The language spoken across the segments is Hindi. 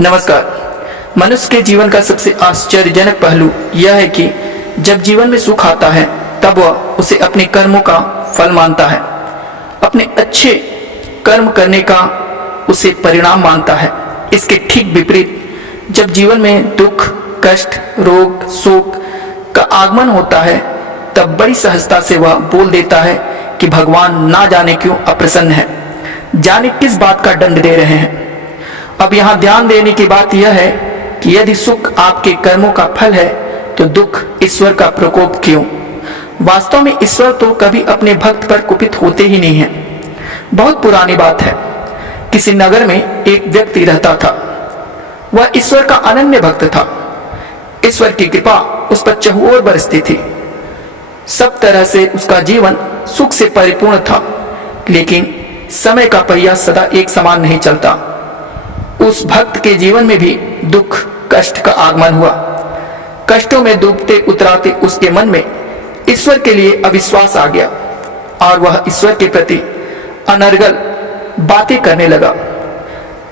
नमस्कार। मनुष्य के जीवन का सबसे आश्चर्यजनक पहलू यह है कि जब जीवन में सुख आता है तब वह उसे अपने कर्मों का फल मानता है, अपने अच्छे कर्म करने का उसे परिणाम मानता है। इसके ठीक विपरीत जब जीवन में दुख, कष्ट, रोग, शोक का आगमन होता है तब बड़ी सहजता से वह बोल देता है कि भगवान ना जाने क्यों अप्रसन्न है, जाने किस बात का दंड दे रहे हैं। अब यहाँ ध्यान देने की बात यह है कि यदि सुख आपके कर्मों का फल है तो दुख ईश्वर का प्रकोप क्यों। वास्तव में ईश्वर तो कभी अपने भक्त पर कुपित होते ही नहीं है। बहुत पुरानी बात है, किसी नगर में एक व्यक्ति रहता था। वह ईश्वर का अनन्य भक्त था। ईश्वर की कृपा उस पर चहुओर बरसती थी। सब तरह से उसका जीवन सुख से परिपूर्ण था, लेकिन समय का पहिया सदा एक समान नहीं चलता। उस भक्त के जीवन में भी दुख, कष्ट का आगमन हुआ। कष्टों में डूबते उतराते उसके मन में ईश्वर के लिए अविश्वास आ गया और वह ईश्वर के प्रति अनर्गल बातें करने लगा।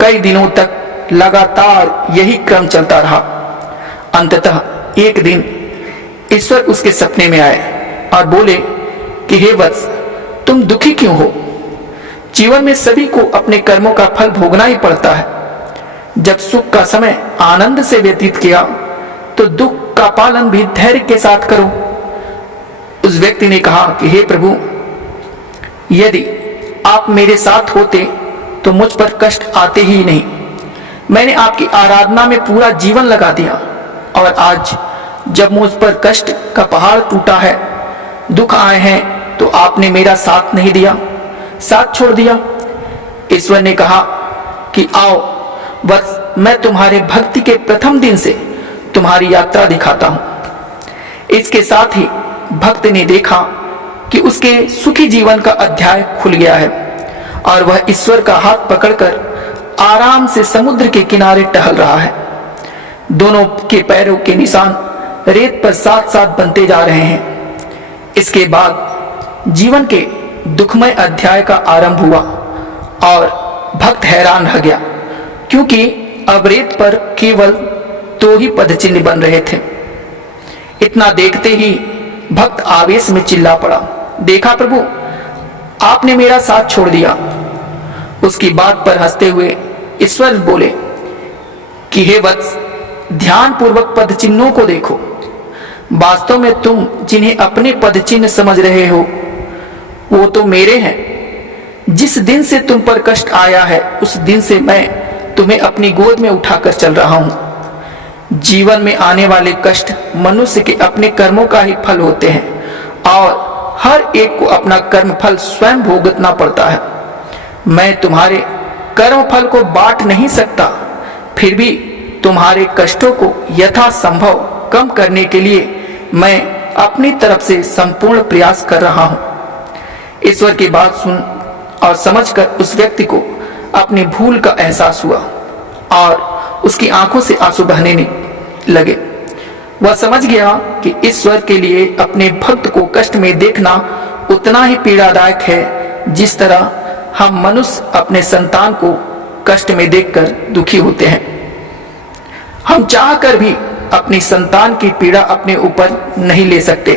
कई दिनों तक लगातार यही क्रम चलता रहा। अंततः एक दिन ईश्वर उसके सपने में आए और बोले कि हे वत्स, तुम दुखी क्यों हो? जीवन में सभी को अपने कर्मों का फल भोगना ही पड़ता है। जब सुख का समय आनंद से व्यतीत किया तो दुख का पालन भी धैर्य के साथ करो। उस व्यक्ति ने कहा कि हे प्रभु, यदि आप मेरे साथ होते तो मुझ पर कष्ट आते ही नहीं। मैंने आपकी आराधना में पूरा जीवन लगा दिया और आज जब मुझ पर कष्ट का पहाड़ टूटा है, दुख आए हैं, तो आपने मेरा साथ नहीं दिया, साथ छोड़ दिया। ईश्वर ने कहा कि आओ बस, मैं तुम्हारे भक्ति के प्रथम दिन से तुम्हारी यात्रा दिखाता हूं। इसके साथ ही भक्त ने देखा कि उसके सुखी जीवन का अध्याय खुल गया है और वह ईश्वर का हाथ पकड़कर आराम से समुद्र के किनारे टहल रहा है। दोनों के पैरों के निशान रेत पर साथ साथ बनते जा रहे हैं। इसके बाद जीवन के दुखमय अध्याय का आरंभ हुआ और भक्त हैरान रह गया, क्योंकि अब रेत पर केवल 2 ही पदचिन्ह बन रहे थे। इतना देखते ही भक्त आवेश में चिल्ला पड़ा, देखा प्रभु, आपने मेरा साथ छोड़ दिया। उसकी बात पर हंसते हुए ईश्वर बोले कि हे वत्स, ध्यान पूर्वक पद चिन्हों को देखो। वास्तव में तुम जिन्हें अपने पद चिन्ह समझ रहे हो वो तो मेरे हैं। जिस दिन से तुम पर कष्ट आया है उस दिन से मैं तुम्हें अपनी गोद में उठाकर चल रहा हूं। जीवन में आने वाले कष्ट मनुष्य के अपने कर्मों का ही फल होते हैं और हर एक को अपना कर्म फल स्वयं भुगतना पड़ता है। मैं तुम्हारे कर्म फल को बांट नहीं सकता, फिर भी तुम्हारे कष्टों को यथासंभव कम करने के लिए मैं अपनी तरफ से संपूर्ण प्रयास कर रहा हूं। ईश्वर की बात सुन और समझकर उस व्यक्ति को अपनी भूल का एहसास हुआ और उसकी आंखों से आंसू बहने लगे। वह समझ गया कि ईश्वर के लिए अपने भक्त को कष्ट में देखना उतना ही पीड़ादायक है जिस तरह हम मनुष्य अपने संतान को कष्ट में देखकर दुखी होते हैं। हम चाहकर भी अपनी संतान की पीड़ा अपने ऊपर नहीं ले सकते,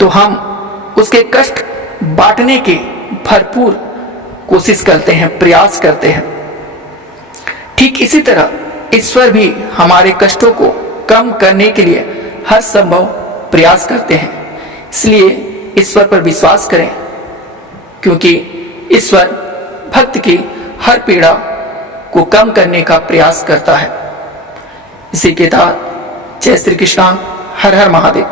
तो हम उसके कष्ट बांटने की भरपूर कोशिश करते हैं, प्रयास करते हैं। ठीक इसी तरह ईश्वर भी हमारे कष्टों को कम करने के लिए हर संभव प्रयास करते हैं। इसलिए ईश्वर पर विश्वास करें, क्योंकि ईश्वर भक्त की हर पीड़ा को कम करने का प्रयास करता है। इसी के साथ जय श्री कृष्ण, हर हर महादेव।